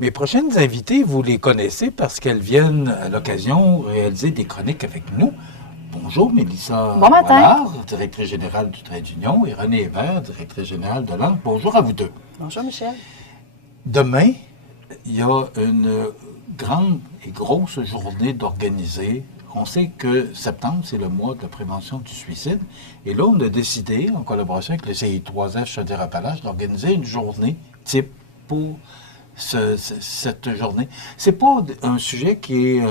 Mes prochaines invitées, vous les connaissez parce qu'elles viennent à l'occasion réaliser des chroniques avec nous. Bonjour, Mélissa Bon matin. Mollard, directrice générale du Trait d'Union, et René Hébert, directrice générale de l'ANC. Bonjour à vous deux. Bonjour, Michel. Demain, il y a une grande et grosse journée d'organiser. On sait que septembre, c'est le mois de la prévention du suicide. Et là, on a décidé, en collaboration avec le CI3F Chaudière-Appalaches, d'organiser une journée type pour cette journée. C'est pas un sujet qui est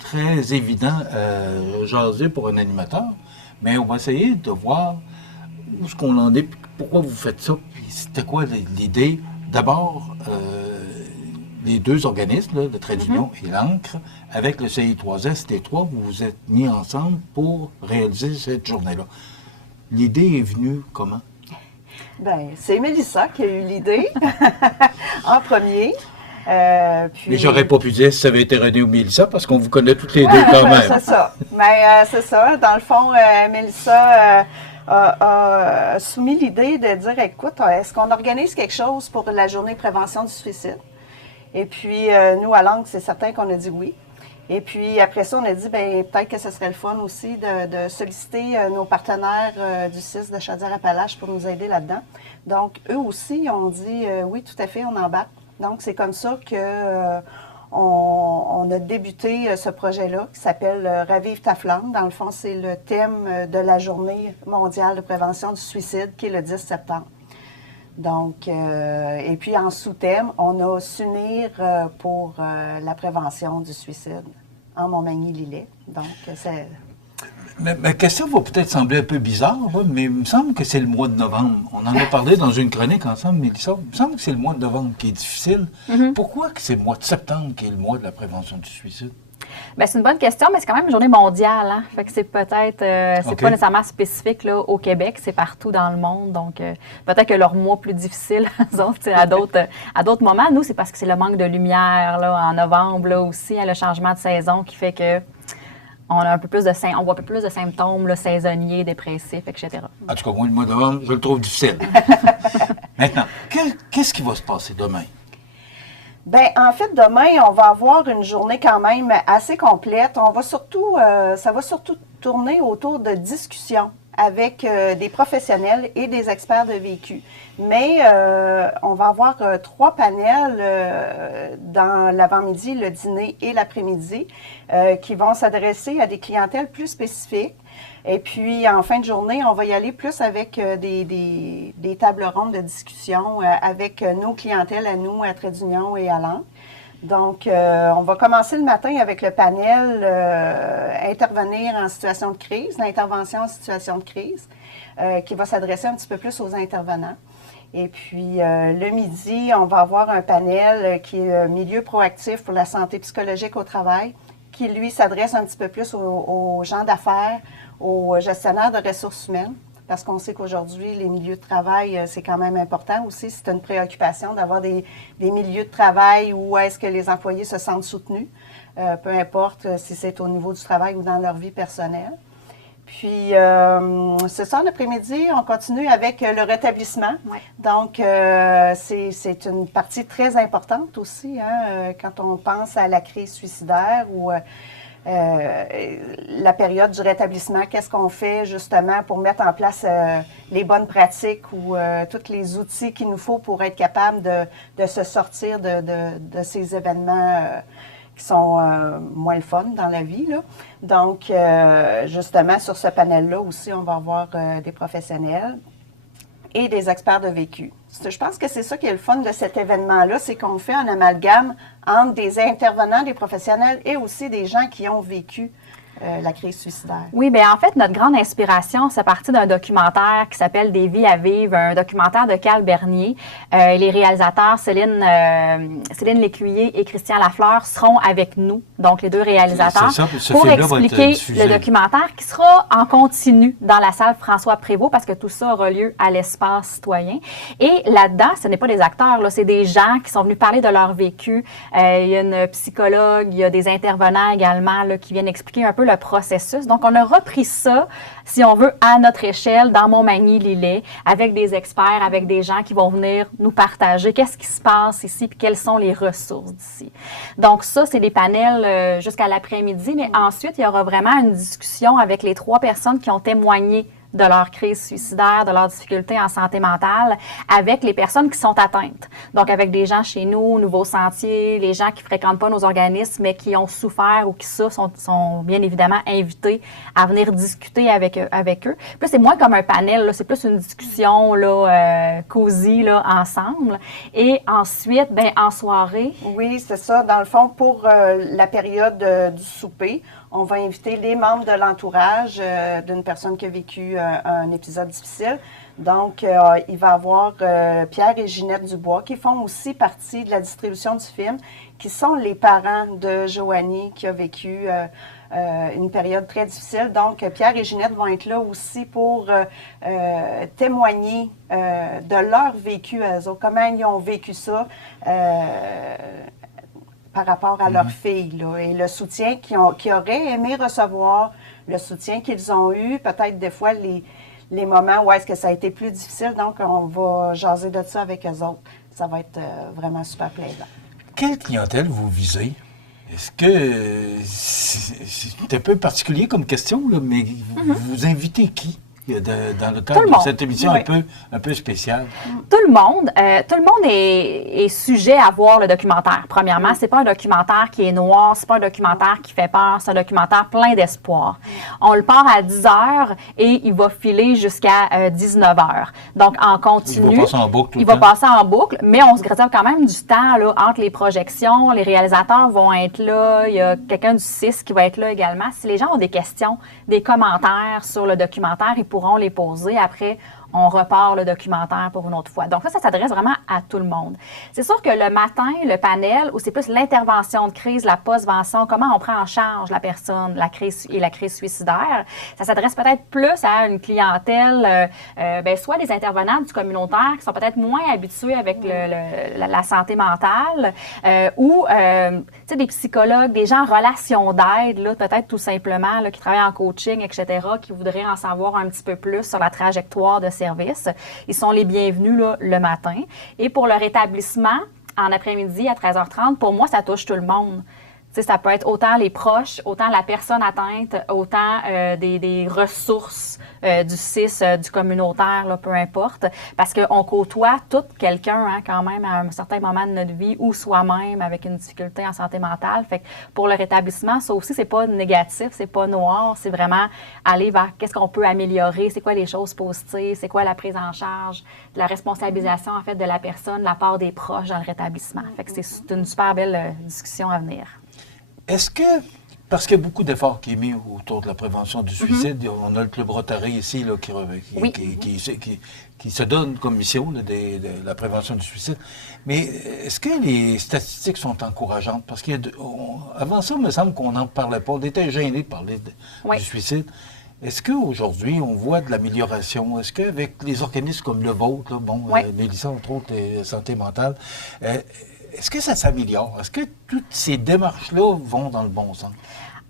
très évident à jaser pour un animateur, mais on va essayer de voir où est-ce qu'on en est, puis pourquoi vous faites ça, puis c'était quoi l'idée. D'abord, les deux organismes, là, le Trait d'Union et l'ANCRE, avec le CI3S, les trois, vous vous êtes mis ensemble pour réaliser cette journée-là. L'idée est venue comment? Bien, c'est Mélissa qui a eu l'idée en premier. Puis... Mais j'aurais pas pu dire si ça avait été René ou Mélissa, parce qu'on vous connaît toutes les deux quand même. C'est ça. Mais c'est ça. Dans le fond, Mélissa a soumis l'idée de dire, écoute, est-ce qu'on organise quelque chose pour la journée de prévention du suicide? Et puis, nous, à l'ANCRE, c'est certain qu'on a dit oui. Et puis, après ça, on a dit, bien, peut-être que ce serait le fun aussi de solliciter nos partenaires du CIS de Chaudière-Appalaches pour nous aider là-dedans. Donc, eux aussi ont dit, oui, tout à fait, on embarque. Donc, c'est comme ça que on a débuté ce projet-là qui s'appelle Ravive ta flamme. Dans le fond, c'est le thème de la Journée mondiale de prévention du suicide qui est le 10 septembre. Donc, et puis en sous-thème, on a S'unir pour la prévention du suicide en Montmagny-Lillet. Donc, c'est... Ma question va peut-être sembler un peu bizarre, mais il me semble que c'est le mois de novembre. On en a parlé dans une chronique ensemble, Mélissa. Il me semble que c'est le mois de novembre qui est difficile. Pourquoi que c'est le mois de septembre qui est le mois de la prévention du suicide? Bien, c'est une bonne question, mais c'est quand même une journée mondiale. Hein? Fait que c'est peut-être, c'est pas nécessairement spécifique là, au Québec, c'est partout dans le monde. Donc, peut-être que leur mois plus difficile, à d'autres moments. Nous, c'est parce que c'est le manque de lumière là, en novembre là, aussi, hein, le changement de saison qui fait que on a un peu plus on voit un peu plus de symptômes là, saisonniers, dépressifs, etc. En tout cas, moi, le mois de novembre, je le trouve difficile. Maintenant, qu'est-ce qui va se passer demain? Bien, en fait, demain, on va avoir une journée quand même assez complète. On va surtout, ça va surtout tourner autour de discussions avec des professionnels et des experts de vécu. Mais on va avoir 3 panels dans l'avant-midi, le dîner et l'après-midi qui vont s'adresser à des clientèles plus spécifiques. Et puis, en fin de journée, on va y aller plus avec des tables rondes de discussion avec nos clientèles à nous, à Trait d'Union et à l'ANCRE. Donc, on va commencer le matin avec le panel Intervenir en situation de crise, l'intervention en situation de crise, qui va s'adresser un petit peu plus aux intervenants. Et puis, le midi, on va avoir un panel qui est Milieu proactif pour la santé psychologique au travail, qui, lui, s'adresse un petit peu plus aux gens d'affaires, aux gestionnaires de ressources humaines, parce qu'on sait qu'aujourd'hui, les milieux de travail, c'est quand même important aussi. C'est une préoccupation d'avoir des milieux de travail où est-ce que les employés se sentent soutenus, peu importe si c'est au niveau du travail ou dans leur vie personnelle. Puis, c'est ça, l'après-midi, on continue avec le rétablissement. Ouais. Donc, c'est une partie très importante aussi, hein, quand on pense à la crise suicidaire ou la période du rétablissement. Qu'est-ce qu'on fait justement pour mettre en place les bonnes pratiques ou tous les outils qu'il nous faut pour être capable de se sortir de ces événements qui sont moins le fun dans la vie, là. Donc, justement, sur ce panel-là aussi, on va avoir des professionnels et des experts de vécu. Je pense que c'est ça qui est le fun de cet événement-là, c'est qu'on fait un amalgame entre des intervenants, des professionnels et aussi des gens qui ont vécu la crise suicidaire. Oui, bien en fait, notre grande inspiration, c'est parti d'un documentaire qui s'appelle Des vies à vivre, un documentaire de Carl Bernier. Les réalisateurs Céline Lécuyer et Christian Lafleur seront avec nous, donc les deux réalisateurs, pour expliquer le documentaire qui sera en continu dans la salle François Prévost parce que tout ça aura lieu à l'espace citoyen. Et là-dedans, ce n'est pas des acteurs, là, c'est des gens qui sont venus parler de leur vécu. Il y a une psychologue, il y a des intervenants également là, qui viennent expliquer un peu peu le processus. Donc, on a repris ça, si on veut, à notre échelle, dans Montmagny-Lillet, avec des experts, avec des gens qui vont venir nous partager qu'est-ce qui se passe ici, puis quelles sont les ressources d'ici. Donc, ça, c'est des panels jusqu'à l'après-midi, mais ensuite, il y aura vraiment une discussion avec les 3 personnes qui ont témoigné de leur crise suicidaire, de leurs difficultés en santé mentale, avec les personnes qui sont atteintes. Donc, avec des gens chez nous, Nouveau Sentier, les gens qui ne fréquentent pas nos organismes, mais qui ont souffert ou qui sont bien évidemment invités à venir discuter avec eux. Puis c'est moins comme un panel, là, c'est plus une discussion là, cosy là, ensemble. Et ensuite, en soirée... Oui, c'est ça. Dans le fond, pour la période du souper, on va inviter les membres de l'entourage d'une personne qui a vécu un épisode difficile. Donc, il va y avoir Pierre et Ginette Dubois qui font aussi partie de la distribution du film, qui sont les parents de Joanie qui a vécu une période très difficile. Donc, Pierre et Ginette vont être là aussi pour témoigner de leur vécu à eux autres, comment ils ont vécu ça. Par rapport à leur fille, là, et le soutien qu'ils auraient aimé recevoir, le soutien qu'ils ont eu, peut-être des fois les moments où est-ce que ça a été plus difficile. Donc, on va jaser de ça avec eux autres. Ça va être vraiment super plaisant. Quelle clientèle vous visez? Est-ce que c'est un peu particulier comme question, là, mais vous invitez qui? Dans le cadre de cette émission un peu spéciale. Tout le monde est sujet à voir le documentaire. Premièrement, c'est pas un documentaire qui est noir, c'est pas un documentaire qui fait peur, c'est un documentaire plein d'espoir. On le part à 10h et il va filer jusqu'à 19h. Donc, en continu. Il va passer en boucle tout le temps. Il va passer en boucle, mais on se réserve quand même du temps là, entre les projections. Les réalisateurs vont être là. Il y a quelqu'un du CIS qui va être là également. Si les gens ont des questions, des commentaires sur le documentaire, ils pourront les poser. Après, on repart le documentaire pour une autre fois. Donc ça s'adresse vraiment à tout le monde. C'est sûr que le matin, le panel, où c'est plus l'intervention de crise, la postvention, comment on prend en charge la personne, la crise suicidaire, ça s'adresse peut-être plus à une clientèle, soit des intervenants du communautaire qui sont peut-être moins habitués avec la santé mentale, ou des psychologues, des gens en relation d'aide, là, peut-être tout simplement, là, qui travaillent en coaching, etc., qui voudraient en savoir un petit peu plus sur la trajectoire de service. Ils sont les bienvenus là, le matin. Et pour leur établissement, en après-midi à 13h30, pour moi, ça touche tout le monde. Tu sais, ça peut être autant les proches, autant la personne atteinte, autant des ressources du CIS, du communautaire, là, peu importe, parce qu'on côtoie tout quelqu'un quand même à un certain moment de notre vie ou soi-même avec une difficulté en santé mentale. Fait que pour le rétablissement, ça aussi, c'est pas négatif, c'est pas noir, c'est vraiment aller vers qu'est-ce qu'on peut améliorer, c'est quoi les choses positives, c'est quoi la prise en charge, la responsabilisation en fait de la personne, de la part des proches dans le rétablissement. Fait que c'est une super belle discussion à venir. Est-ce que, parce qu'il y a beaucoup d'efforts qui est mis autour de la prévention du suicide, on a le Club Rotary ici là, qui se donne comme mission là, de la prévention du suicide, mais est-ce que les statistiques sont encourageantes? Parce qu'avant ça, il me semble qu'on n'en parlait pas, on était gênés de parler du suicide. Est-ce qu'aujourd'hui, on voit de l'amélioration? Est-ce qu'avec les organismes comme le vôtre, là, Mélissa, entre autres, santé mentale, est-ce que ça s'améliore? Est-ce que toutes ces démarches-là vont dans le bon sens?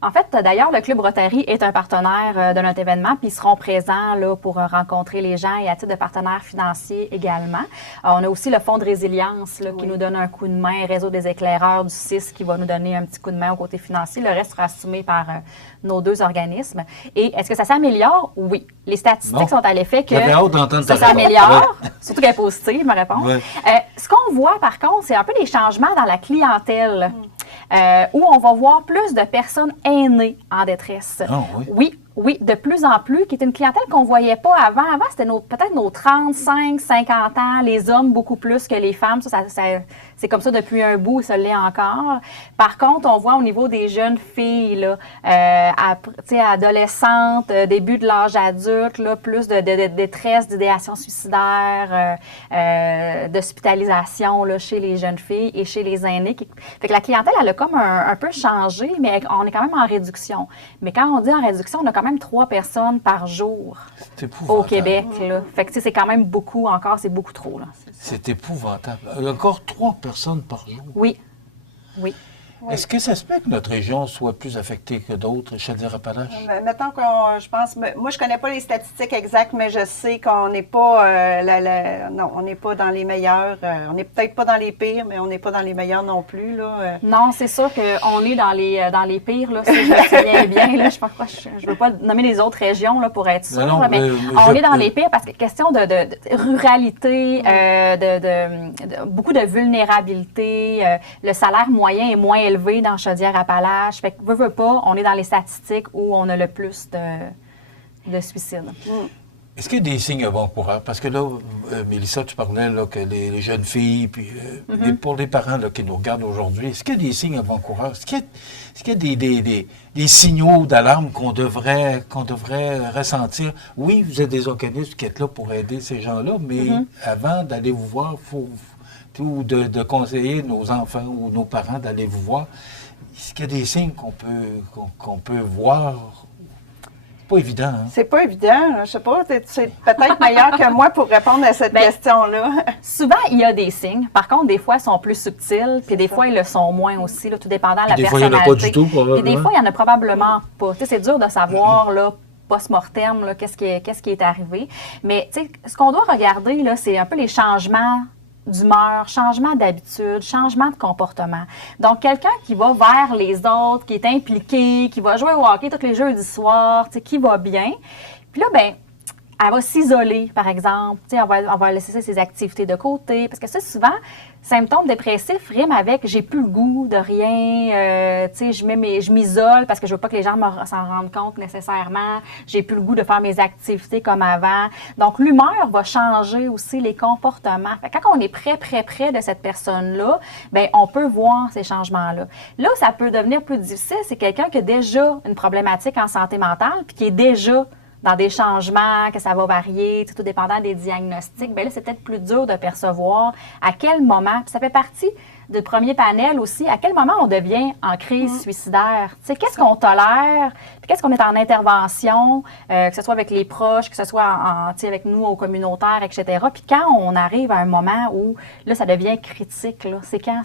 En fait, d'ailleurs, le Club Rotary est un partenaire de notre événement, puis ils seront présents là, pour rencontrer les gens et à titre de partenaire financier également. On a aussi le Fonds de résilience là, qui nous donne un coup de main, Réseau des éclaireurs du CIS qui va nous donner un petit coup de main au côté financier. Le reste sera assumé par nos 2 organismes. Et est-ce que ça s'améliore? Oui. Les statistiques sont à l'effet que ça s'améliore, surtout qu'elle est positive, ma réponse. Ouais. Ce qu'on voit, par contre, c'est un peu des changements dans la clientèle. Où on va voir plus de personnes aînées en détresse. Oh, oui. Oui, de plus en plus, qui est une clientèle qu'on ne voyait pas avant. Avant, c'était peut-être nos 35, 50 ans, les hommes beaucoup plus que les femmes. Ça, c'est comme ça depuis un bout, ça l'est encore. Par contre, on voit au niveau des jeunes filles, là, adolescentes, début de l'âge adulte, là, plus de détresse, d'idéation suicidaire, d'hospitalisation là, chez les jeunes filles et chez les aînés. Fait que la clientèle, elle a comme un peu changé, mais on est quand même en réduction. Mais quand on dit en réduction, on a quand même 3 personnes par jour au Québec. Là. Fait que c'est quand même beaucoup encore, c'est beaucoup trop. Là. C'est épouvantable. Encore 3 personnes par jour. Oui. Oui. Oui. Est-ce que ça se peut que notre région soit plus affectée que d'autres, Chaudière-Appalaches? Mettons je pense, moi je connais pas les statistiques exactes, mais je sais qu'on n'est pas, non, on n'est pas dans les meilleurs, on n'est peut-être pas dans les pires, mais on n'est pas dans les meilleurs non plus, là. Non, c'est sûr qu'on est dans les pires, là, si je me souviens bien. Là, je veux pas nommer les autres régions là, pour être sûre, là, mais on est dans les pires parce que question de ruralité, beaucoup de vulnérabilité, le salaire moyen est moins élevé dans Chaudière-Appalaches. Fait que veut pas, on est dans les statistiques où on a le plus de suicides. Est-ce qu'il y a des signes avant-coureurs? Parce que là, Mélissa, tu parlais là, que les jeunes filles, puis pour les parents là, qui nous regardent aujourd'hui, est-ce qu'il y a des signes avant-coureurs? Est-ce qu'il y a des signaux d'alarme qu'on devrait ressentir? Oui, vous êtes des organismes qui êtes là pour aider ces gens-là, mais avant d'aller vous voir, ou de conseiller nos enfants ou nos parents d'aller vous voir, est-ce qu'il y a des signes qu'on peut voir? C'est pas évident, hein? C'est pas évident. Je sais pas, c'est peut-être meilleur que moi pour répondre à cette question-là. Souvent, il y a des signes. Par contre, des fois, ils sont plus subtils, puis des fois, ils le sont moins aussi, là, tout dépendant de la personnalité. Des fois, il n'y en a pas du tout, probablement. Puis des fois, il n'y en a probablement pas. Tu sais, c'est dur de savoir, là, post-mortem, là, qu'est-ce qui est arrivé. Mais, tu sais, ce qu'on doit regarder, là, c'est un peu les changements d'humeur, changement d'habitude, changement de comportement. Donc, quelqu'un qui va vers les autres, qui est impliqué, qui va jouer au hockey tous les jeudis soirs, tu sais, qui va bien. Puis là, ben, elle va s'isoler, par exemple. Tu sais, on va laisser ses activités de côté. Parce que ça, souvent, symptômes dépressifs riment avec « j'ai plus le goût de rien tu sais, je m'isole parce que je veux pas que les gens s'en rendent compte nécessairement. J'ai plus le goût de faire mes activités comme avant. » Donc, l'humeur va changer aussi les comportements. Fait que quand on est près de cette personne-là, bien, on peut voir ces changements-là. Là où ça peut devenir plus difficile, c'est quelqu'un qui a déjà une problématique en santé mentale puis qui est déjà dans des changements, que ça va varier, tout dépendant des diagnostics, bien là, c'est peut-être plus dur de percevoir à quel moment, puis ça fait partie du premier panel aussi, à quel moment on devient en crise suicidaire. Tu sais, qu'est-ce qu'on tolère, puis qu'est-ce qu'on est en intervention, que ce soit avec les proches, que ce soit tu sais, avec nous au communautaire, etc. Puis quand on arrive à un moment où, là, ça devient critique, là, c'est quand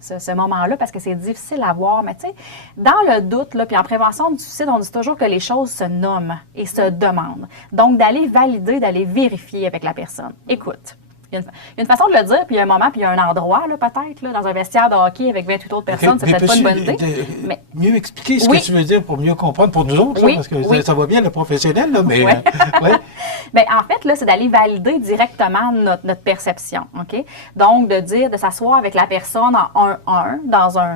ce moment-là, parce que c'est difficile à voir. Mais tu sais, dans le doute, là, puis en prévention du suicide, on dit toujours que les choses se nomment et se demandent. Donc, d'aller valider, d'aller vérifier avec la personne. Écoute. Il y a une façon de le dire, puis il y a un moment, puis il y a un endroit, là, peut-être, là, dans un vestiaire de hockey avec 28 autres personnes, c'est peut-être pas une bonne idée. Mais mieux expliquer ce que tu veux dire pour mieux comprendre pour nous autres, là, parce que ça va bien le professionnel, là, mais... Ouais. Bien, en fait, là, c'est d'aller valider directement notre perception, OK? Donc, de s'asseoir avec la personne en 1-1, dans un...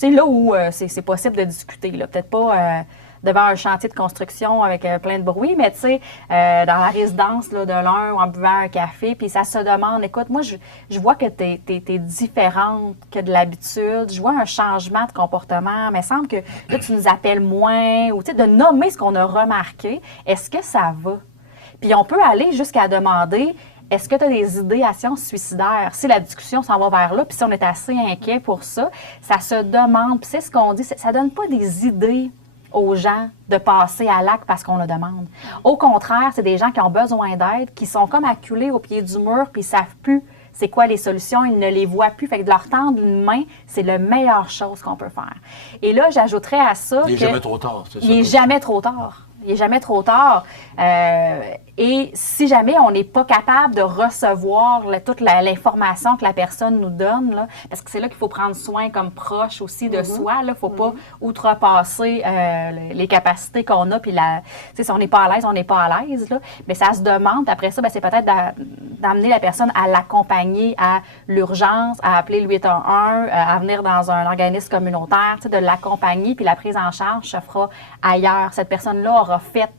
Tu sais, là où c'est possible de discuter, là, peut-être pas... devant un chantier de construction avec plein de bruit, mais tu sais, dans la résidence là, de l'un ou en buvant un café, puis ça se demande, écoute, moi, je vois que t'es différente que de l'habitude, je vois un changement de comportement, mais il semble que là, tu nous appelles moins, ou tu sais, de nommer ce qu'on a remarqué, est-ce que ça va? Puis on peut aller jusqu'à demander, est-ce que tu as des idéations suicidaires? Si la discussion s'en va vers là, puis si on est assez inquiet pour ça, ça se demande, puis c'est ce qu'on dit, ça donne pas des idées aux gens de passer à l'acte parce qu'on le demande. Au contraire, c'est des gens qui ont besoin d'aide, qui sont comme acculés au pied du mur, puis ils savent plus c'est quoi les solutions, ils ne les voient plus. Fait que de leur tendre une main, c'est la meilleure chose qu'on peut faire. Et là, j'ajouterais à ça il n'est jamais trop tard, c'est ça? Il n'est jamais trop tard. Il n'est jamais trop tard. Et si jamais on n'est pas capable de recevoir toute l'information que la personne nous donne, là, parce que c'est là qu'il faut prendre soin comme proche aussi de soi, il ne faut pas outrepasser les capacités qu'on a. Puis si on n'est pas à l'aise, on n'est pas à l'aise. Là. Mais ça se demande. Après ça, c'est peut-être d'amener la personne à l'accompagner à l'urgence, à appeler le 811, à venir dans un organisme communautaire, de l'accompagner. Puis la prise en charge se fera ailleurs. Cette personne-là aura fait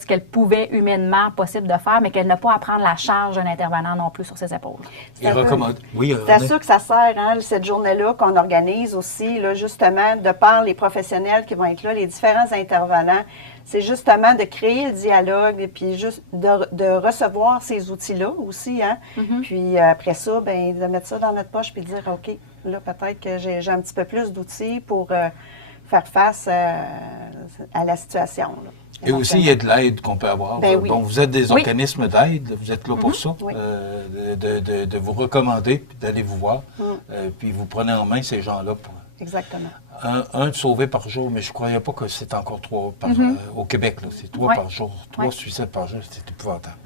ce qu'elle pouvait humainement possible de faire, mais qu'elle n'a pas à prendre la charge d'un intervenant non plus sur ses épaules. Il recommande. Oui, c'est à ça que ça sert, hein, cette journée-là qu'on organise aussi, là, justement, de par les professionnels qui vont être là, les différents intervenants. C'est justement de créer le dialogue et puis juste de recevoir ces outils-là aussi. Hein? Puis après ça, ben, de mettre ça dans notre poche puis de dire, OK, là, peut-être que j'ai un petit peu plus d'outils pour faire face à la situation. Là. Et aussi, il y a de l'aide qu'on peut avoir. Ben oui. Bon, vous êtes des organismes d'aide, vous êtes là pour ça, oui. de vous recommander, puis d'aller vous voir, puis vous prenez en main ces gens-là Exactement. Un sauvé par jour, mais je ne croyais pas que c'est encore 3 au Québec. C'est 3 Ouais. par jour. 3 Ouais. suicides par jour, c'est épouvantable.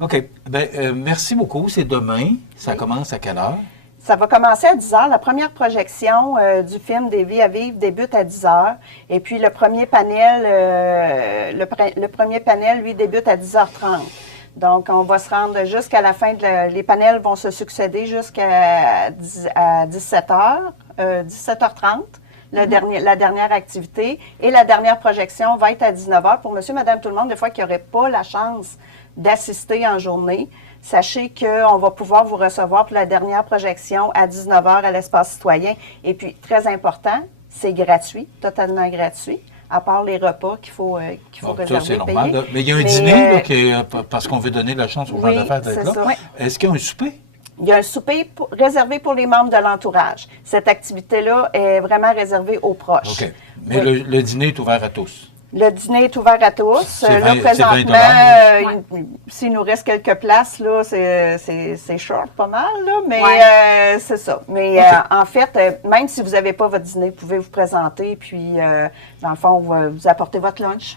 OK. Merci beaucoup. C'est demain. Ça commence à quelle heure? Ça va commencer à 10 heures. La première projection du film Des vies à vivre débute à 10 heures. Et puis le premier panel, le premier panel, lui, débute à 10h30. Donc, on va se rendre jusqu'à la fin les panels vont se succéder jusqu'à 17h, 17h30. La dernière activité. Et la dernière projection va être à 19h. Pour monsieur, madame, tout le monde, des fois qui n'auraient pas la chance d'assister en journée, sachez qu'on va pouvoir vous recevoir pour la dernière projection à 19h à l'espace citoyen. Et puis, très important, c'est gratuit, totalement gratuit, à part les repas qu'il faut réserver, Ça, c'est normal. payer. Là. Mais il y a un dîner là, parce qu'on veut donner la chance aux gens oui, d'affaires d'être c'est là. ça. Oui. Est-ce qu'il y a un souper? Il y a un souper réservé pour les membres de l'entourage. Cette activité-là est vraiment réservée aux proches. OK. Mais Oui. le dîner est ouvert à tous. Le dîner est ouvert à tous. C'est Là, 20 présentement, Ouais. s'il nous reste quelques places, là, c'est short pas mal, là, mais Ouais. c'est ça. Mais en fait, même si vous n'avez pas votre dîner, vous pouvez vous présenter, puis dans le fond, vous apportez votre lunch.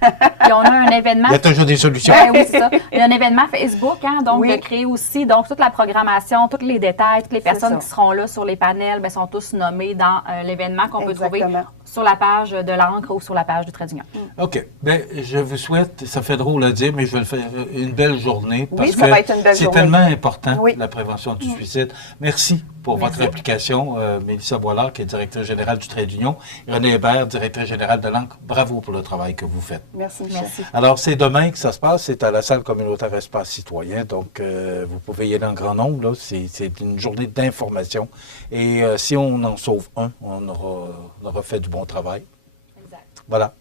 Puis on a un événement. Il y a toujours des solutions. Ben oui, c'est ça. Il y a un événement Facebook, hein, donc Oui. de créer aussi donc toute la programmation, tous les détails, toutes les personnes ça. qui seront là sur les panels, ben, sont tous nommés dans l'événement qu'on peut trouver Exactement. sur la page de l'encre ou sur la page du Trait d'Union. OK. Je vous souhaite, ça fait drôle à dire, mais je vais le faire, une belle journée. Parce ça que va être une belle c'est journée. tellement important, Oui. la prévention du suicide. Merci pour votre implication. Mélissa Boilard, qui est directrice générale du Trait d'Union. René Hébert, directrice générale de l'encre. Bravo pour le travail que vous faites. Merci, Michel. Merci. Alors, c'est demain que ça se passe. C'est à la salle communautaire Espace Citoyen. Donc, vous pouvez y aller en grand nombre. Là. C'est une journée d'information. Et si on en sauve un, on aura fait du bon travail. Exact. Voilà.